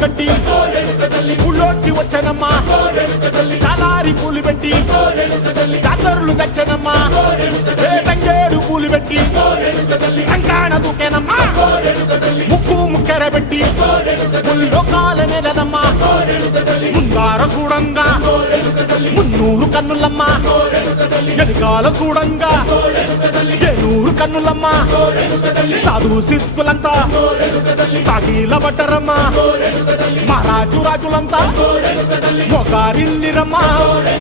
కట్టి ఊళ్ళోకి వచ్చానమ్మా చాలారి పూలు పెట్టి జాతరులు తెచ్చానమ్మా తంగేడు పూలు పెట్టి రంగాణ దూకేనమ్మా ముక్కు ముక్కెర పెట్టి ముల్లోకాల నేలనమ్మా ముందార చూడంగా మున్నూరు కన్నులమ్మా ఎనకాల చూడంగా ఏనూరు కన్నులమ్మా సాధు సిద్ధులంతా సాగిల పట్టరమ్మా మహారాజు రాజులంతా మొగారిల్లిరమ్మా